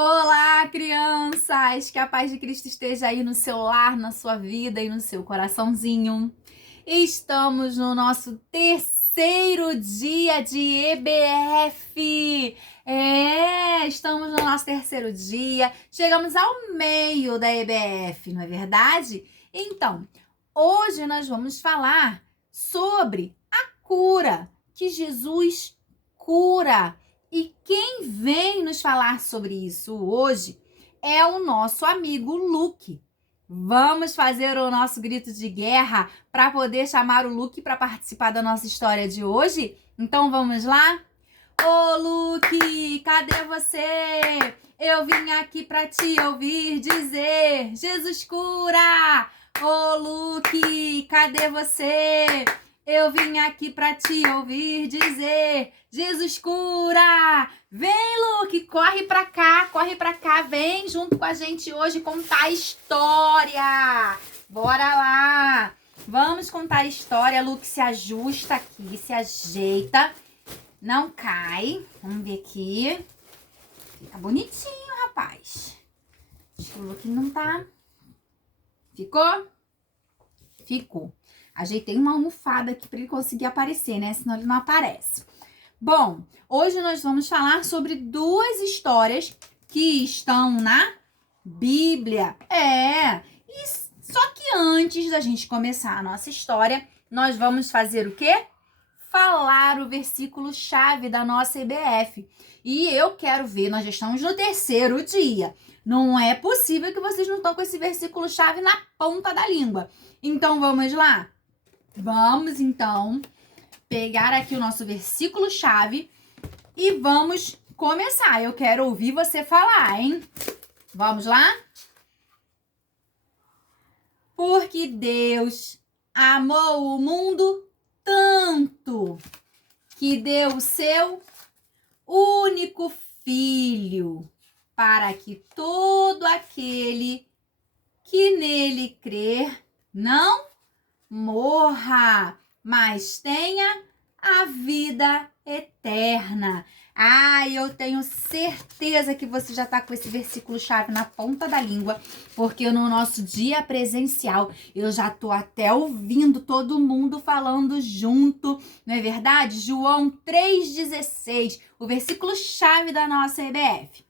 Olá, crianças! Que a paz de Cristo esteja aí no seu lar, na sua vida e no seu coraçãozinho. Estamos no nosso terceiro dia de EBF. Estamos no nosso terceiro dia. Chegamos ao meio da EBF, não é verdade? Então, hoje nós vamos falar sobre a cura, que Jesus cura. E quem vem nos falar sobre isso hoje é o nosso amigo Luke. Vamos fazer o nosso grito de guerra para poder chamar o Luke para participar da nossa história de hoje? Então vamos lá? Ô Luke, cadê você? Eu vim aqui para te ouvir dizer: Jesus cura! Ô Luke, cadê você? Eu vim aqui para te ouvir dizer: Jesus cura! Vem, Luke, corre pra cá, vem junto com a gente hoje contar a história. Bora lá! Vamos contar a história. Luke, se ajusta aqui, se ajeita. Não cai. Vamos ver aqui. Fica bonitinho, rapaz. Acho que o Luke não tá... Ficou? Ficou. Ajeitei uma almofada aqui para ele conseguir aparecer, né? Senão ele não aparece. Bom, hoje nós vamos falar sobre duas histórias que estão na Bíblia. Só que antes da gente começar a nossa história, nós vamos fazer o quê? Falar o versículo-chave da nossa EBF. E eu quero ver, nós já estamos no terceiro dia. Não é possível que vocês não estão com esse versículo-chave na ponta da língua. Então, vamos lá? Vamos, então, pegar aqui o nosso versículo-chave e vamos começar. Eu quero ouvir você falar, hein? Vamos lá? Porque Deus amou o mundo tanto que deu o seu único filho para que todo aquele que nele crer não morra, mas tenha a vida eterna. Eu tenho certeza que você já tá com esse versículo-chave na ponta da língua, porque no nosso dia presencial eu já tô até ouvindo todo mundo falando junto, não é verdade? João 3,16, o versículo-chave da nossa EBF.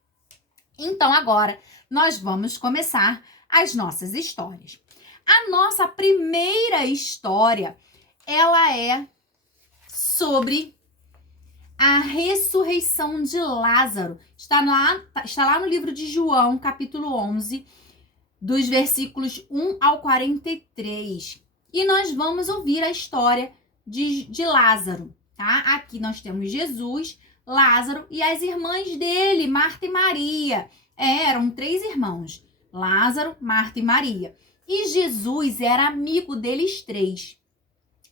Então agora nós vamos começar as nossas histórias. A nossa primeira história, ela é sobre a ressurreição de Lázaro. Está lá no livro de João, capítulo 11, dos versículos 1 ao 43. E nós vamos ouvir a história de Lázaro, tá? Aqui nós temos Jesus, Lázaro e as irmãs dele, Marta e Maria. Eram 3 irmãos, Lázaro, Marta e Maria. E Jesus era amigo deles 3.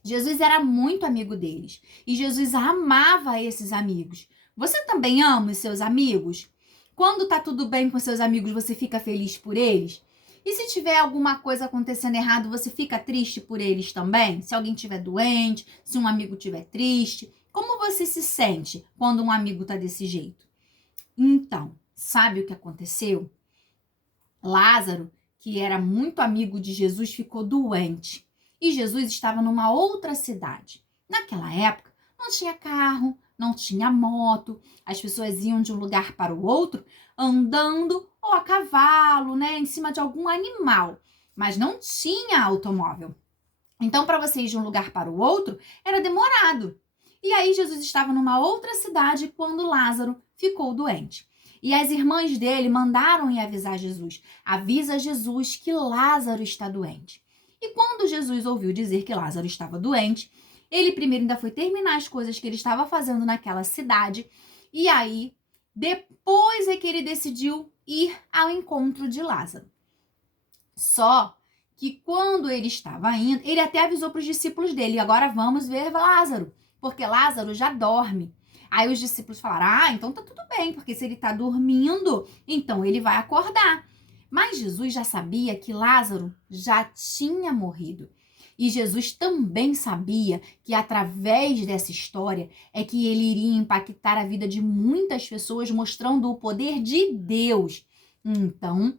Jesus era muito amigo deles. E Jesus amava esses amigos. Você também ama os seus amigos? Quando tá tudo bem com seus amigos, você fica feliz por eles? E se tiver alguma coisa acontecendo errado, você fica triste por eles também? Se alguém estiver doente, se um amigo estiver triste, como você se sente quando um amigo tá desse jeito? Então, sabe o que aconteceu? Lázaro, que era muito amigo de Jesus, ficou doente. E Jesus estava numa outra cidade. Naquela época, não tinha carro, não tinha moto. As pessoas iam de um lugar para o outro andando ou a cavalo, né, em cima de algum animal. Mas não tinha automóvel. Então, para você ir de um lugar para o outro, era demorado. E aí, Jesus estava numa outra cidade quando Lázaro ficou doente. E as irmãs dele mandaram ir avisar Jesus. Avisa Jesus que Lázaro está doente. E quando Jesus ouviu dizer que Lázaro estava doente, ele primeiro ainda foi terminar as coisas que ele estava fazendo naquela cidade. E aí, depois é que ele decidiu ir ao encontro de Lázaro. Só que quando ele estava indo, ele até avisou para os discípulos dele: agora vamos ver Lázaro, porque Lázaro já dorme. Aí os discípulos falaram: então tá tudo bem, porque se ele tá dormindo, então ele vai acordar. Mas Jesus já sabia que Lázaro já tinha morrido. E Jesus também sabia que através dessa história é que ele iria impactar a vida de muitas pessoas, mostrando o poder de Deus. Então,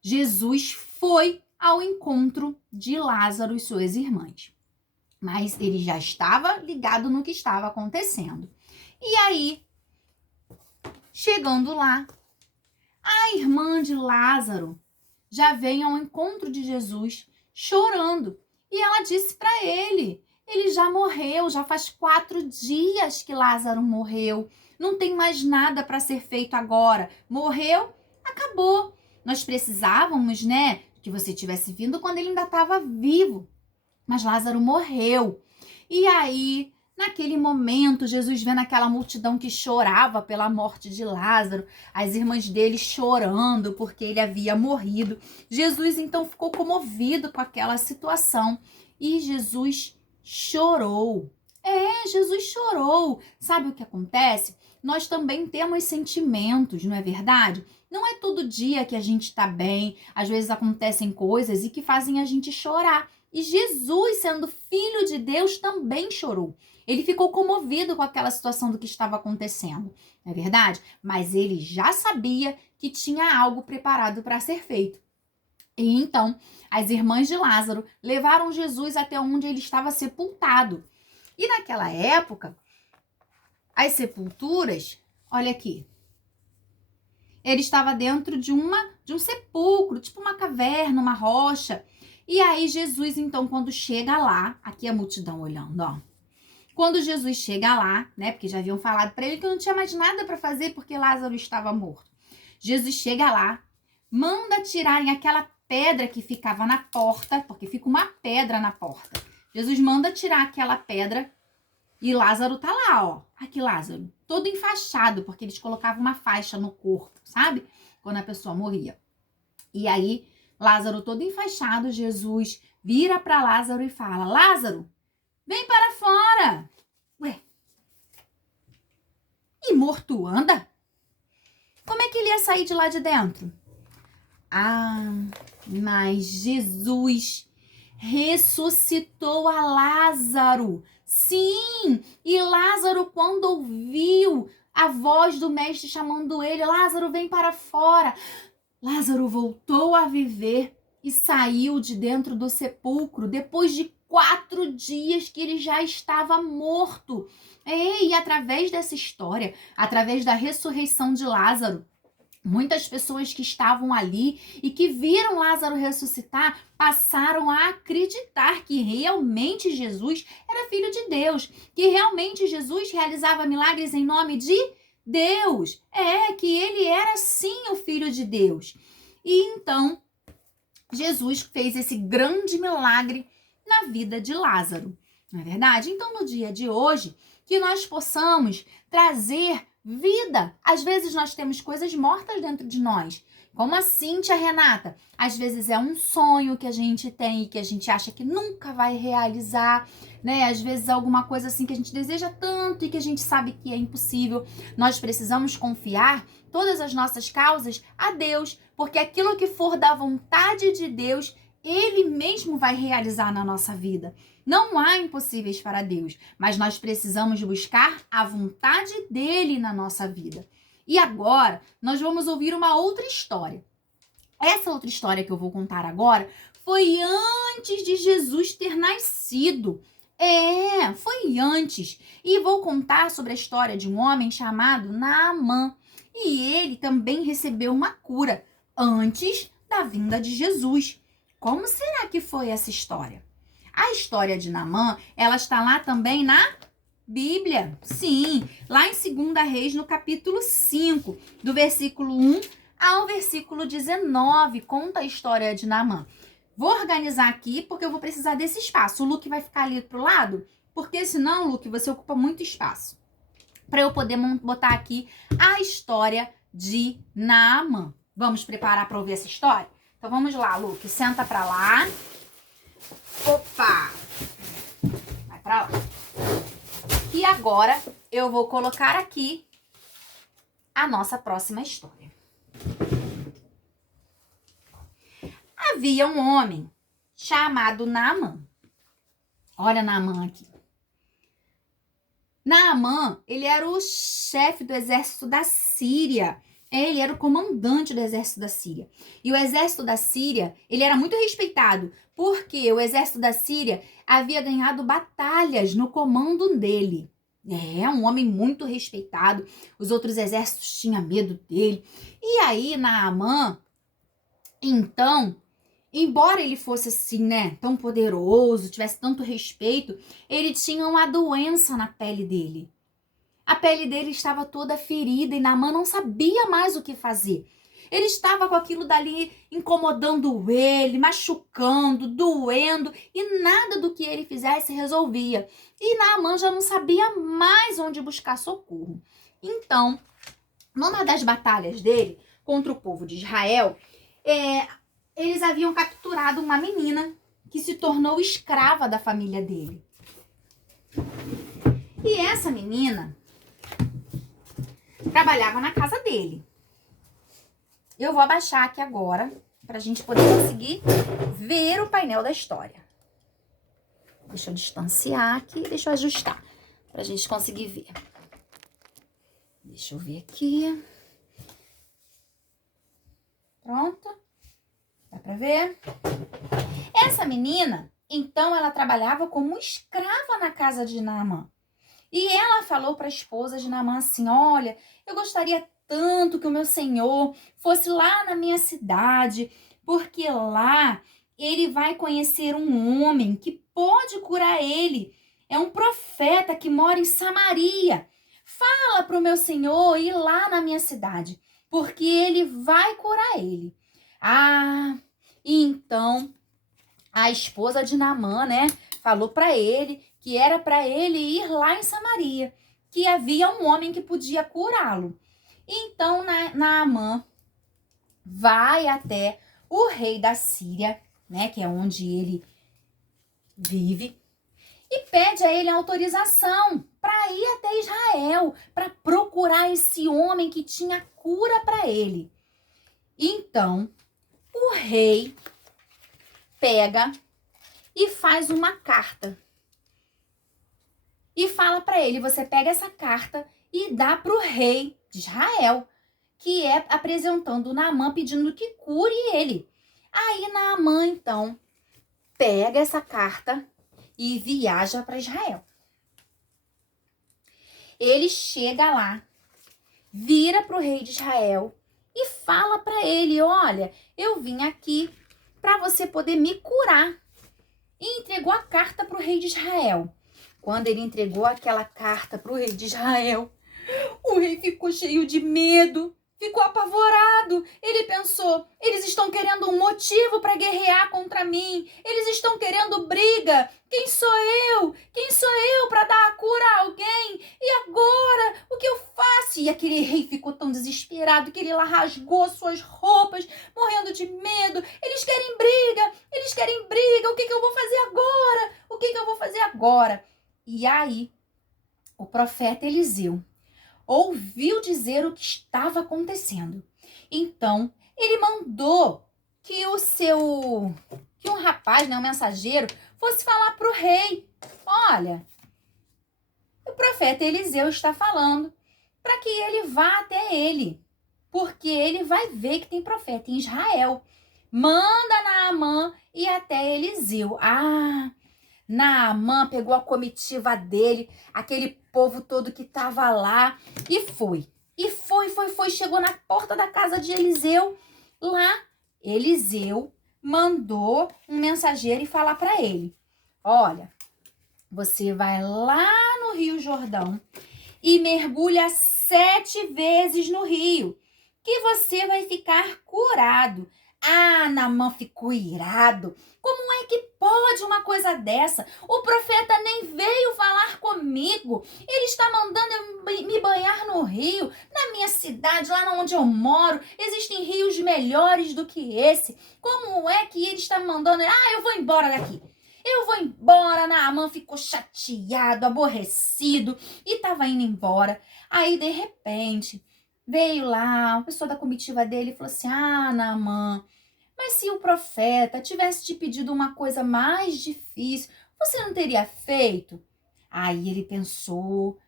Jesus foi ao encontro de Lázaro e suas irmãs. Mas ele já estava ligado no que estava acontecendo. E aí, chegando lá, a irmã de Lázaro já vem ao encontro de Jesus chorando. E ela disse para ele já morreu, já faz 4 dias que Lázaro morreu. Não tem mais nada para ser feito agora. Morreu, acabou. Nós precisávamos, né, que você tivesse vindo quando ele ainda estava vivo. Mas Lázaro morreu. E aí, naquele momento, Jesus vendo aquela multidão que chorava pela morte de Lázaro, as irmãs dele chorando porque ele havia morrido. Jesus então ficou comovido com aquela situação e Jesus chorou. Jesus chorou. Sabe o que acontece? Nós também temos sentimentos, não é verdade? Não é todo dia que a gente está bem, às vezes acontecem coisas e que fazem a gente chorar. E Jesus, sendo filho de Deus, também chorou. Ele ficou comovido com aquela situação do que estava acontecendo, não é verdade? Mas ele já sabia que tinha algo preparado para ser feito. E então, as irmãs de Lázaro levaram Jesus até onde ele estava sepultado. E naquela época, as sepulturas, olha aqui, ele estava dentro de um sepulcro, tipo uma caverna, uma rocha. E aí Jesus, então, quando chega lá, aqui a multidão olhando, ó. Quando Jesus chega lá, né, porque já haviam falado para ele que não tinha mais nada para fazer porque Lázaro estava morto. Jesus chega lá, manda tirarem aquela pedra que ficava na porta, porque fica uma pedra na porta. Jesus manda tirar aquela pedra e Lázaro tá lá, ó. Aqui Lázaro, todo enfaixado, porque eles colocavam uma faixa no corpo, sabe? Quando a pessoa morria. E aí, Lázaro todo enfaixado, Jesus vira para Lázaro e fala: Lázaro, vem para fora. Ué, e morto anda? Como é que ele ia sair de lá de dentro? Ah, mas Jesus ressuscitou a Lázaro. Sim, e Lázaro, quando ouviu a voz do mestre chamando ele, Lázaro, vem para fora. Lázaro voltou a viver e saiu de dentro do sepulcro depois de 4 dias que ele já estava morto. E através dessa história, através da ressurreição de Lázaro, muitas pessoas que estavam ali e que viram Lázaro ressuscitar passaram a acreditar que realmente Jesus era filho de Deus, que realmente Jesus realizava milagres em nome de Deus. Que ele era sim o filho de Deus. E então, Jesus fez esse grande milagre na vida de Lázaro, não é verdade? Então, no dia de hoje, que nós possamos trazer vida. Às vezes nós temos coisas mortas dentro de nós. Como assim, tia Renata? Às vezes é um sonho que a gente tem e que a gente acha que nunca vai realizar, né? Às vezes é alguma coisa assim que a gente deseja tanto e que a gente sabe que é impossível. Nós precisamos confiar todas as nossas causas a Deus, porque aquilo que for da vontade de Deus, Ele mesmo vai realizar na nossa vida. Não há impossíveis para Deus, mas nós precisamos buscar a vontade dele na nossa vida. E agora, nós vamos ouvir uma outra história. Essa outra história que eu vou contar agora foi antes de Jesus ter nascido. Foi antes. E vou contar sobre a história de um homem chamado Naamã. E ele também recebeu uma cura antes da vinda de Jesus. Como será que foi essa história? A história de Naamã, ela está lá também na Bíblia. Sim, lá em 2 Reis, no capítulo 5, do versículo 1 ao versículo 19, conta a história de Naamã. Vou organizar aqui, porque eu vou precisar desse espaço. O Luke vai ficar ali pro lado, porque senão, Luke, você ocupa muito espaço. Para eu poder botar aqui a história de Naamã. Vamos preparar para ouvir essa história? Então vamos lá, Luke, senta para lá. Opa! Vai pra lá. E agora eu vou colocar aqui a nossa próxima história. Havia um homem chamado Naamã. Olha Naamã aqui. Naamã, ele era o chefe do exército da Síria. Ele era o comandante do exército da Síria. E o exército da Síria, ele era muito respeitado, porque o exército da Síria havia ganhado batalhas no comando dele. É, um homem muito respeitado. Os outros exércitos tinham medo dele. E aí, Naamã, então, embora ele fosse assim, né, tão poderoso, tivesse tanto respeito, ele tinha uma doença na pele dele. A pele dele estava toda ferida e Naamã não sabia mais o que fazer. Ele estava com aquilo dali incomodando ele, machucando, doendo, e nada do que ele fizesse resolvia. E Naamã já não sabia mais onde buscar socorro. Então, numa das batalhas dele contra o povo de Israel, eles haviam capturado uma menina que se tornou escrava da família dele. E essa menina trabalhava na casa dele. Eu vou abaixar aqui agora para a gente poder conseguir ver o painel da história. Deixa eu distanciar aqui, deixa eu ajustar para a gente conseguir ver. Deixa eu ver aqui. Pronto. Dá para ver? Essa menina, então, ela trabalhava como escrava na casa de Naamã. E ela falou para a esposa de Naamã assim: olha, eu gostaria tanto que o meu senhor fosse lá na minha cidade, porque lá ele vai conhecer um homem que pode curar ele. É um profeta que mora em Samaria. Fala para o meu senhor ir lá na minha cidade, porque ele vai curar ele. Ah, e então a esposa de Naamã, né, falou para ele que era para ele ir lá em Samaria, que havia um homem que podia curá-lo. Então Naamã vai até o rei da Síria, né, que é onde ele vive, e pede a ele autorização para ir até Israel, para procurar esse homem que tinha cura para ele. Então, o rei pega e faz uma carta. E fala para ele, você pega essa carta e dá para o rei de Israel, que é apresentando Naamã pedindo que cure ele. Aí Naamã, então, pega essa carta e viaja para Israel. Ele chega lá, vira para o rei de Israel e fala para ele, olha, eu vim aqui para você poder me curar. E entregou a carta para o rei de Israel. Quando ele entregou aquela carta para o rei de Israel, o rei ficou cheio de medo, ficou apavorado. Ele pensou, eles estão querendo um motivo para guerrear contra mim. Eles estão querendo briga. Quem sou eu? Quem sou eu para dar a cura a alguém? E agora? O que eu faço? E aquele rei ficou tão desesperado que ele lá rasgou suas roupas, morrendo de medo. Eles querem briga. Eles querem briga. O que eu vou fazer agora? O que eu vou fazer agora? E aí, o profeta Eliseu ouviu dizer o que estava acontecendo. Então, ele mandou que um rapaz, né, um mensageiro, fosse falar para o rei. Olha, o profeta Eliseu está falando para que ele vá até ele, porque ele vai ver que tem profeta em Israel. Manda Naamã ir até Eliseu. Naamã pegou a comitiva dele, aquele povo todo que estava lá, e foi. Chegou na porta da casa de Eliseu. Lá, Eliseu mandou um mensageiro e falar para ele: olha, você vai lá no Rio Jordão e mergulha 7 vezes no rio, que você vai ficar curado. Naamã ficou irado. Como é que pode uma coisa dessa? O profeta nem veio falar comigo. Ele está mandando eu me banhar no rio. Na minha cidade, lá onde eu moro, existem rios melhores do que esse. Como é que ele está mandando? Eu vou embora daqui. Eu vou embora. Naamã ficou chateado, aborrecido e estava indo embora. Aí, de repente, veio lá a pessoa da comitiva dele e falou assim: Naamã, mas se o profeta tivesse te pedido uma coisa mais difícil, você não teria feito? Aí ele pensou,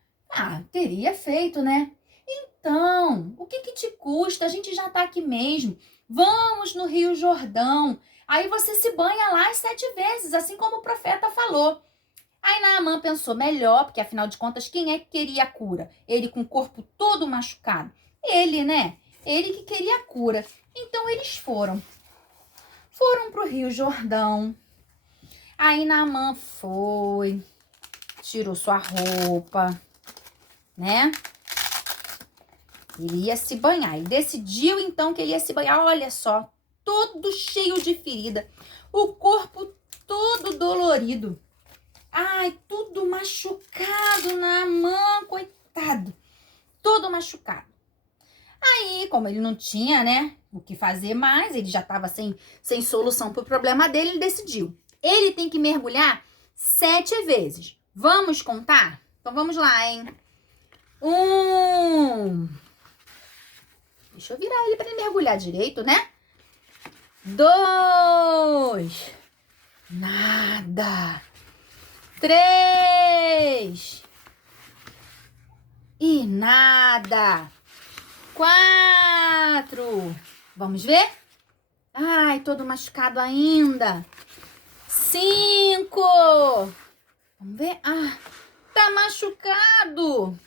teria feito, né? Então, o que te custa? A gente já tá aqui mesmo. Vamos no Rio Jordão. Aí você se banha lá as 7 vezes, assim como o profeta falou. Aí Naamã pensou, melhor, porque afinal de contas, quem é que queria a cura? Ele com o corpo todo machucado. Ele, né? Ele que queria a cura. Então eles foram pro Rio Jordão. Aí Naamã foi, tirou sua roupa, né? Ele ia se banhar. Ele decidiu, então, que ele ia se banhar. Olha só, todo cheio de ferida. O corpo todo dolorido. Ai, tudo machucado, Naamã, coitado. Todo machucado. Aí, como ele não tinha, né, o que fazer mais, ele já estava sem solução para o problema dele, ele decidiu. Ele tem que mergulhar 7 vezes. Vamos contar? Então, vamos lá, hein? 1... Deixa eu virar ele para ele mergulhar direito, né? 2... Nada. 3... E nada. 4... Vamos ver? Ai, todo machucado ainda. 5... Vamos ver? Tá machucado.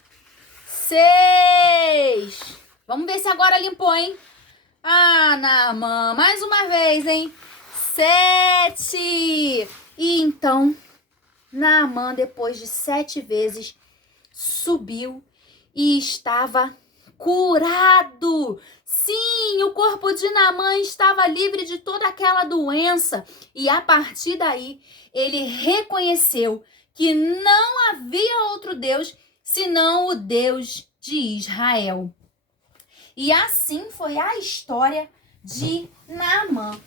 6... Vamos ver se agora limpou, hein? Naamã, mais uma vez, hein? 7... E então, Naamã, depois de 7 vezes, subiu e estava curado. Sim, o corpo de Naamã estava livre de toda aquela doença. E a partir daí, ele reconheceu que não havia outro Deus senão o Deus de Israel. E assim foi a história de Naamã.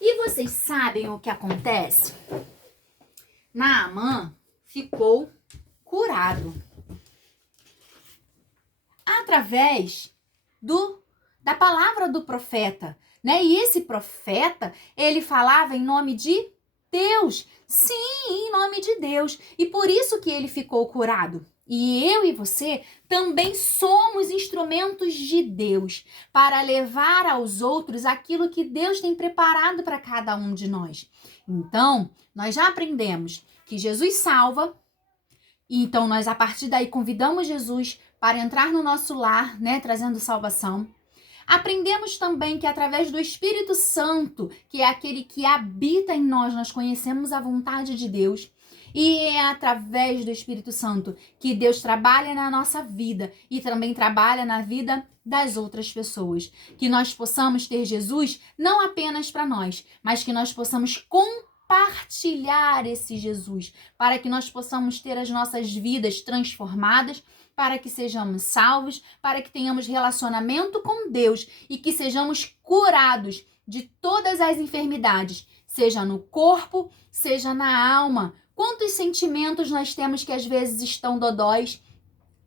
E vocês sabem o que acontece? Naamã ficou curado através da palavra do profeta, né? E esse profeta, ele falava em nome de Deus. Sim, em nome de Deus. E por isso que ele ficou curado. E eu e você também somos instrumentos de Deus para levar aos outros aquilo que Deus tem preparado para cada um de nós. Então, nós já aprendemos que Jesus salva, e então nós a partir daí convidamos Jesus para entrar no nosso lar, né, trazendo salvação. Aprendemos também que através do Espírito Santo, que é aquele que habita em nós, nós conhecemos a vontade de Deus. E é através do Espírito Santo que Deus trabalha na nossa vida e também trabalha na vida das outras pessoas. Que nós possamos ter Jesus não apenas para nós, mas que nós possamos compartilhar esse Jesus, para que nós possamos ter as nossas vidas transformadas, para que sejamos salvos, para que tenhamos relacionamento com Deus e que sejamos curados de todas as enfermidades, seja no corpo, seja na alma. Quantos sentimentos nós temos que às vezes estão dodóis,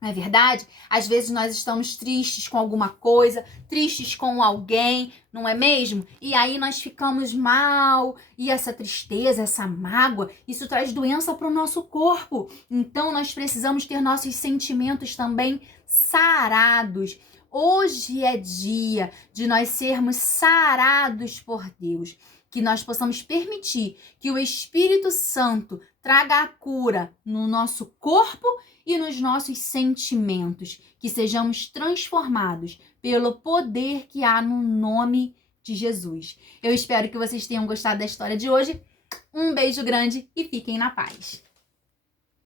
não é verdade? Às vezes nós estamos tristes com alguma coisa, tristes com alguém, não é mesmo? E aí nós ficamos mal, e essa tristeza, essa mágoa, isso traz doença para o nosso corpo. Então nós precisamos ter nossos sentimentos também sarados. Hoje é dia de nós sermos sarados por Deus. Que nós possamos permitir que o Espírito Santo traga a cura no nosso corpo e nos nossos sentimentos. Que sejamos transformados pelo poder que há no nome de Jesus. Eu espero que vocês tenham gostado da história de hoje. Um beijo grande e fiquem na paz.